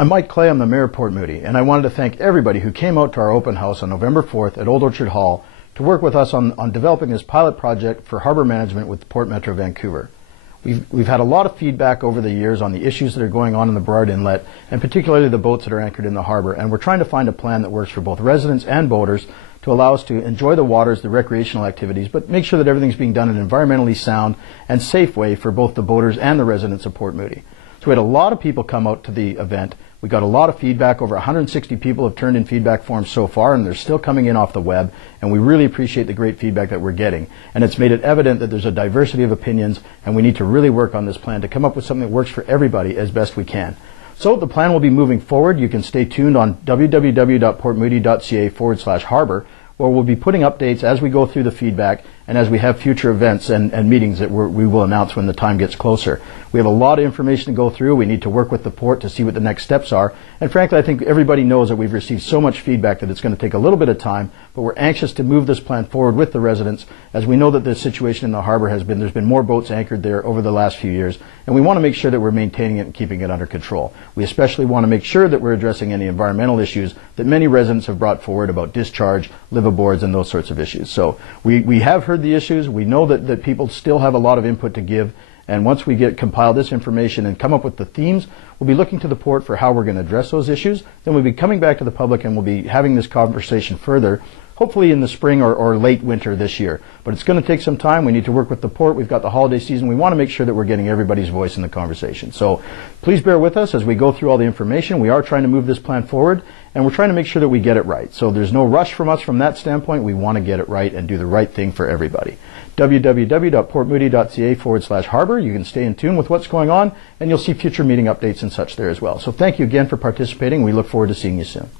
I'm Mike Clay, I'm the Mayor of Port Moody, and I wanted to thank everybody who came out to our open house on November 4th at Old Orchard Hall to work with us on developing this pilot project for harbour management with Port Metro Vancouver. We've had a lot of feedback over the years on the issues that are going on in the Burrard Inlet, and particularly the boats that are anchored in the harbour, and we're trying to find a plan that works for both residents and boaters to allow us to enjoy the waters, the recreational activities, but make sure that everything's being done in an environmentally sound and safe way for both the boaters and the residents of Port Moody. So we had a lot of people come out to the event. We got a lot of feedback. Over 160 people have turned in feedback forms so far, and they're still coming in off the web, and we really appreciate the great feedback that we're getting. And it's made it evident that there's a diversity of opinions, and we need to really work on this plan to come up with something that works for everybody as best we can. So the plan will be moving forward. You can stay tuned on www.portmoody.ca/harbour, where we'll be putting updates as we go through the feedback and as we have future events and meetings that we will announce when the time gets closer. We have a lot of information to go through. We need to work with the port to see what the next steps are. And frankly, I think everybody knows that we've received so much feedback that it's going to take a little bit of time, but we're anxious to move this plan forward with the residents, as we know that the situation in the harbour there's been more boats anchored there over the last few years, and we want to make sure that we're maintaining it and keeping it under control. We especially want to make sure that we're addressing any environmental issues that many residents have brought forward about discharge, liveaboards, and those sorts of issues. So we have heard the issues. We know that people still have a lot of input to give, and once we compile this information and come up with the themes, we'll be looking to the port for how we're going to address those issues. Then we'll be coming back to the public, and we'll be having this conversation further, hopefully in the spring or late winter this year. But it's going to take some time. We need to work with the port. We've got the holiday season. We want to make sure that we're getting everybody's voice in the conversation. So please bear with us as we go through all the information. We are trying to move this plan forward, and we're trying to make sure that we get it right. So there's no rush from us from that standpoint. We want to get it right and do the right thing for everybody. www.portmoody.ca/harbour. You can stay in tune with what's going on, and you'll see future meeting updates and such there as well. So thank you again for participating. We look forward to seeing you soon.